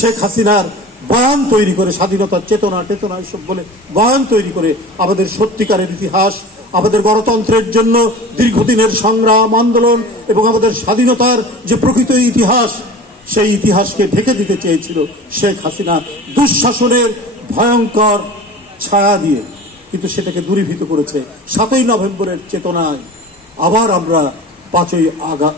শেখ হাসিনার বয়ান তৈরি করে, স্বাধীনতার চেতনা টেতনা এসব বলে বয়ান তৈরি করে আমাদের সত্যিকারের ইতিহাস, আমাদের গণতন্ত্রের জন্য দীর্ঘদিনের সংগ্রাম আন্দোলন এবং আমাদের স্বাধীনতার যে প্রকৃত ইতিহাস, সেই ইতিহাসকে ঢেকে দিতে চেয়েছিল শেখ হাসিনা দুঃশাসনের ভয়ঙ্কর ছায়া দিয়ে। কিন্তু সেটাকে দূরীভূত করেছে 7ই নভেম্বরের চেতনায়। আবার আমরা 5ই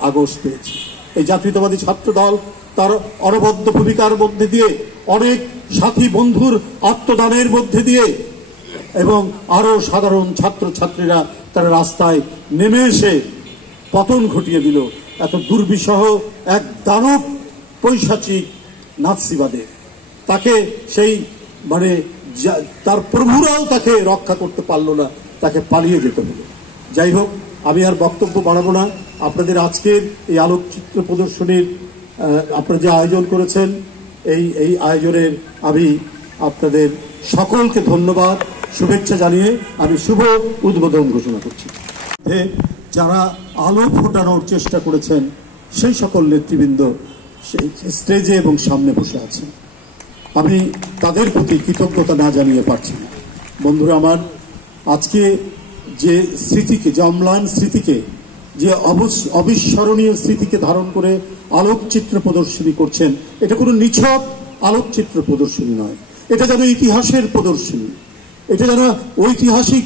আগস্ট পেয়েছি। এই জাতীয়তাবাদী ছাত্র দল তার অনবদ্য ভূমিকার মধ্যে দিয়ে, অনেক সাথী বন্ধুর আত্মদানের মধ্যে দিয়ে এবং আরো সাধারণ ছাত্রছাত্রীরা তারা রাস্তায় নেমে এসে পতন ঘটিয়ে দিল এত দুর্বিষহ এক দানব পৈশাচিক নাৎসিবাদে। তাকে সেই তার প্রভুরাও তাকে রক্ষা করতে পারলো না, তাকে পালিয়ে যেতে হলো। যাই হোক, আমি আর বক্তব্য বাড়াবো না। আপনাদের আজকের এই আলোকচিত্র প্রদর্শনীর আপনারা যে আয়োজন করেছেন, এই আয়োজনের আমি আপনাদের সকলকে ধন্যবাদ শুভেচ্ছা জানিয়ে আমি শুভ উদ্বোধন ঘোষণা করছি। যারা আলো ফোটানোর চেষ্টা করেছেন সেই সকল নেতৃবৃন্দ স্টেজে এবং সামনে বসে আছেন, আমি তাদের প্রতি কৃতজ্ঞতা না জানিয়ে পারছি না। বন্ধুরা আমার, আজকে যে স্মৃতিকে, যে অম্লান স্মৃতিকে, যে অবিস্মরণীয় স্মৃতিকে ধারণ করে আলোকচিত্র প্রদর্শনী করছেন, এটা কোনো নিছক আলোকচিত্র প্রদর্শনী নয়, এটা যেন ইতিহাসের প্রদর্শনী, এটা যেন ঐতিহাসিক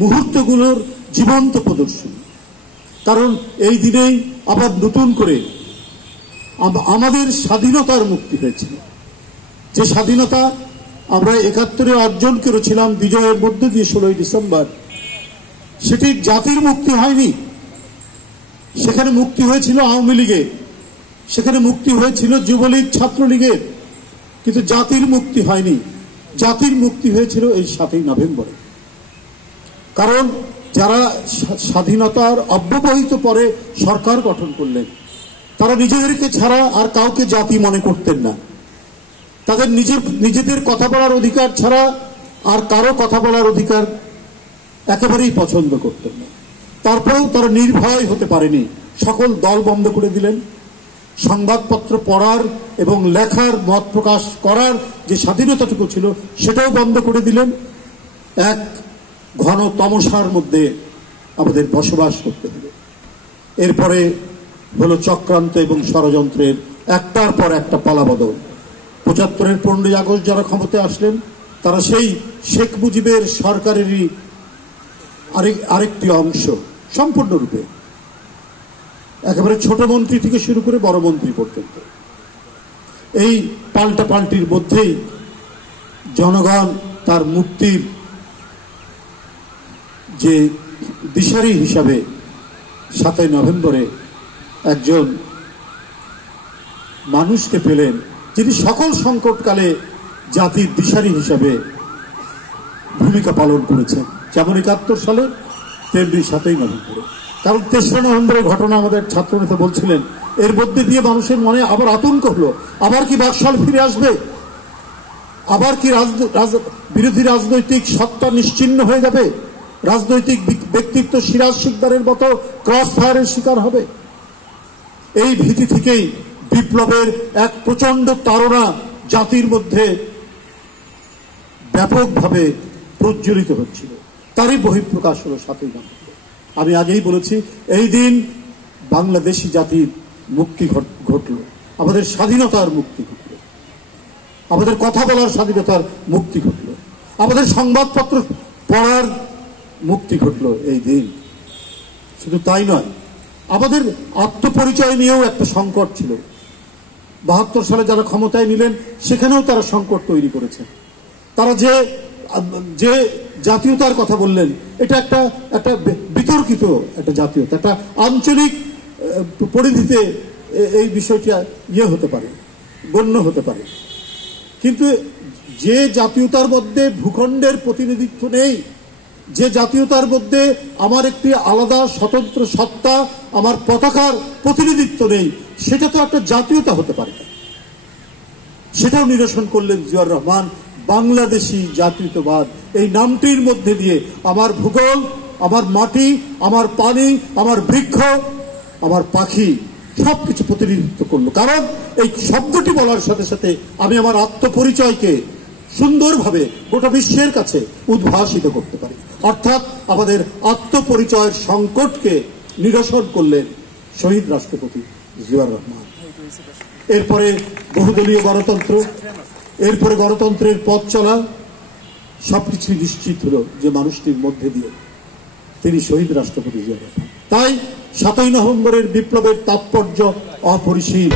মুহূর্তগুলোর জীবন্ত প্রদর্শনী। কারণ এই দিনেই আবার নতুন করে আমাদের স্বাধীনতার মুক্তি হয়েছিল। যে স্বাধীনতা আমরা 71-এ অর্জন করেছিলাম বিজয়ের মধ্য দিয়ে 16ই ডিসেম্বর, সেটি জাতির মুক্তি হয়নি। সেখানে মুক্তি হয়েছিল আওয়ামী লীগের, সেখানে মুক্তি হয়েছিল যুবলীগ ছাত্রলীগের, কিন্তু জাতির মুক্তি হয়নি। জাতির মুক্তি হয়েছিল এই 7ই নভেম্বরে। কারণ যারা স্বাধীনতার অব্যবহিত পরে সরকার গঠন করলেন, তারা নিজেদেরকে ছাড়া আর কাউকে জাতি মনে করতেন না। তাদের নিজেদের কথা বলার অধিকার ছাড়া আর কারো কথা বলার অধিকার একেবারেই পছন্দ করতেন না। তারপরেও তারা নির্ভয় হতে পারেনি। সকল দল বন্ধ করে দিলেন। সংবাদপত্র পড়ার এবং লেখার, মত প্রকাশ করার যে স্বাধীনতাটুকু ছিল সেটাও বন্ধ করে দিলেন। এক ঘন তমসার মধ্যে আমাদের বসবাস করতে হবে। এরপরে হলো চক্রান্ত এবং ষড়যন্ত্রের একটার পর একটা পালাবদল। 75-এর 15ই আগস্ট যারা ক্ষমতায় আসলেন, তারা সেই শেখ মুজিবের সরকারেরই আরেকটি অংশ সম্পূর্ণরূপে, একেবারে ছোট মন্ত্রী থেকে শুরু করে বড় মন্ত্রী পর্যন্ত। এই পাল্টাপাল্টির মধ্যেই জনগণ তার মুক্তির যে দিশারি হিসাবে 7ই নভেম্বরে একজন মানুষকে পেলেন, যিনি সকল সংকটকালে জাতির দিশারি হিসাবে ভূমিকা পালন করেছেন, যেমন 71 সালে তেমনি 7ই নভেম্বরে। কারণ 3রা নভেম্বরের ঘটনা আমাদের ছাত্রনেতা বলছিলেন, এর মধ্যে দিয়ে মানুষের মনে আবার আতঙ্ক হলো, আবার কি বাকশাল ফিরে আসবে, আবার কি বিরোধী রাজনৈতিক সত্তা নিশ্চিহ্ন হয়ে যাবে, রাজনৈতিক ব্যক্তিত্ব সিরাজ শিকদারের মতো ক্রস ফায়ারের শিকার হবে। এই ভীতি থেকেই বিপ্লবের এক প্রচন্ড তাড়না জাতির মধ্যে ব্যাপকভাবে প্রজ্বলিত হচ্ছিল। তারই বহিঃপ্রকাশ হলো 7ই নভেম্বর। আমি আগেই বলেছি, এই দিন বাংলাদেশি জাতির মুক্তি ঘটল, আমাদের স্বাধীনতার মুক্তি ঘটল, আমাদের কথা বলার স্বাধীনতার মুক্তি ঘটল, আমাদের সংবাদপত্র পড়ার মুক্তি ঘটল এই দিন। শুধু তাই নয়, আমাদের আত্মপরিচয় নিয়েও একটা সংকট ছিল। 72 সালে যারা ক্ষমতায় নিলেন, সেখানেও তারা সংকট তৈরি করেছেন। তারা যে জাতীয়তার কথা বললেন, এটা একটা বিতর্কিত একটা জাতীয়তা, একটা আঞ্চলিক পরিধিতে এই বিষয়টা হতে পারে, গণ্য হতে পারে। কিন্তু যে জাতীয়তার মধ্যে ভূখণ্ডের প্রতিনিধিত্ব নেই, যে জাতীয়তার মধ্যে আমার একটি আলাদা স্বতন্ত্র সত্তা, আমার পতাকার প্রতিনিধিত্ব নেই, সেটা তো একটা জাতীয়তা হতে পারে না। সেটাও নিরসন করলেন জিয়াউর রহমান। বাংলাদেশি জাতীয়তাবাদ এই নামটির মধ্যে দিয়ে আমার ভূগোল, আমার মাটি, আমার পানি, আমার বৃক্ষ, আমার পাখি সবকিছু প্রতিনিধিত্ব করলো। কারণ এই শব্দটি বলার সাথে সাথে আমি আমার আত্মপরিচয়কে সুন্দরভাবে গোটা বিশ্বের কাছে উদ্ভাসিত করতে পারি। অর্থাৎ আমাদের আত্মপরিচয়ের সংকটকে নিরসন করলেন শহীদ রাষ্ট্রপতি জিয়াউর রহমান। এরপরে বহুদলীয় গণতন্ত্র, এরপরে গণতন্ত্রের পথ চলা, সবকিছু নিশ্চিত হলো যে মানুষটির মধ্যে দিয়ে, তিনি শহীদ রাষ্ট্রপতি জিয়াউর রহমান। তাই 7ই নভেম্বরের বিপ্লবের তাৎপর্য অপরিসীম।